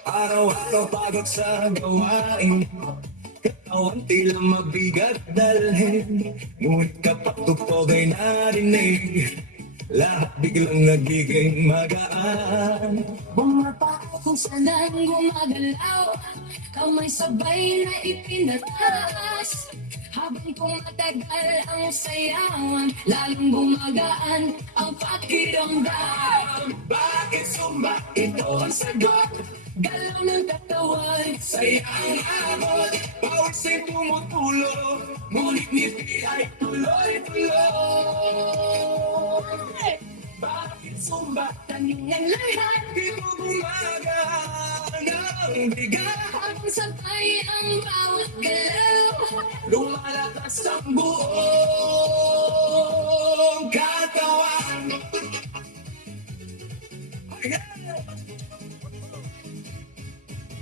Araw-araw pagod sa gawain, katawan tila mabigat dalhin. Ngunit kapag tugtog ay narinig, lahat biglang nagiging magaan. Bumaba kung saan gumagalaw, kamay sabay na ipinataas. Habang tumatagal ang sayawan, lalong gumagaan ang pakiramdam. Bakit sumba? Ito ang sagot. Galaw ng katawan, Saya ang abot, bawat sa'y tumutulo, ngunit ngiti ay tuloy-tuloy. Bakit sumba? taning ang lahat, Di mo gumagaan ang bigat, habang sabay ang bawat galaw. lumalakas ang buong katawan.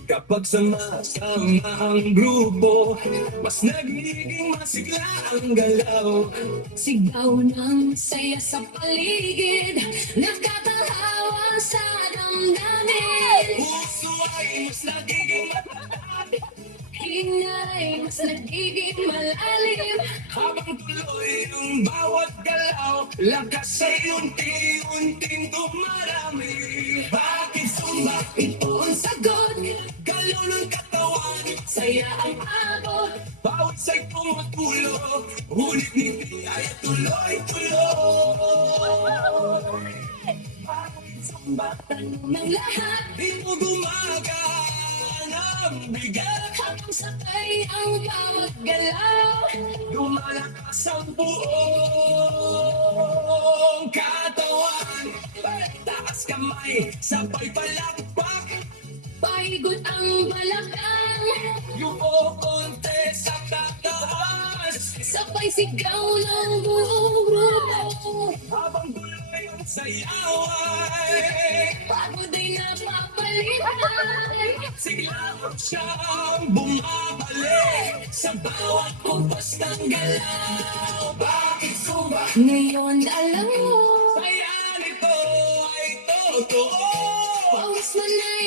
Kapag sama-sama ang grupo, mas nagiging masigla ang galaw. Sigaw ng saya sa paligid, nakakahawa sa damdamin. Puso ay mas nagiging matatag, Hinay, mas nagiging malalim. habang tuloy ang bawat galaw, lakas ay unti-unting dumarami. Bakit sumba? Ito ang sagot, Galaw ng katawan, saya ang abot. bawat sa'y tumutulo, ngunit ngiti ay tuloy-tuloy. Bakit sumba? Tanong ng lahat, Di mo gumagaan ang bigat, habang sabay ang bawat galaw. lumalakas ang buong katawan. Taas kamay, sabay palakpak, Pahigot ang balakang, yuko konti sa tataas. sabay sigaw ng buong grupo. Habang tuloy ang sayaway, Pagod ay napapalitan, sigla siyang bumabalik sa bawat kumpas ng galaw. Bakit sumba? ngayon alam mo, Saya nito ay totoo. paus man ay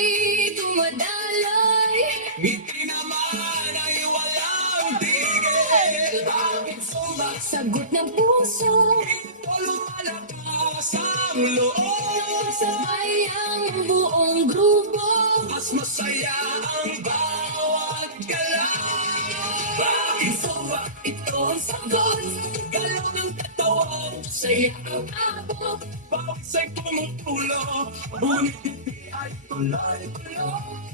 dumadaloy. Ngiti naman ay walang tigil. Bakit sumba? Sagot ng puso, Ito lumalakas ang loob. sabay ang buong grupo. Mas masaya ang bawat galaw. Bakit sumba? Ito ang sagot, Galaw ng katawan, saya ang abot. bawat sa'y tumutulo, ngunit hindi ay tuloy-tuloy.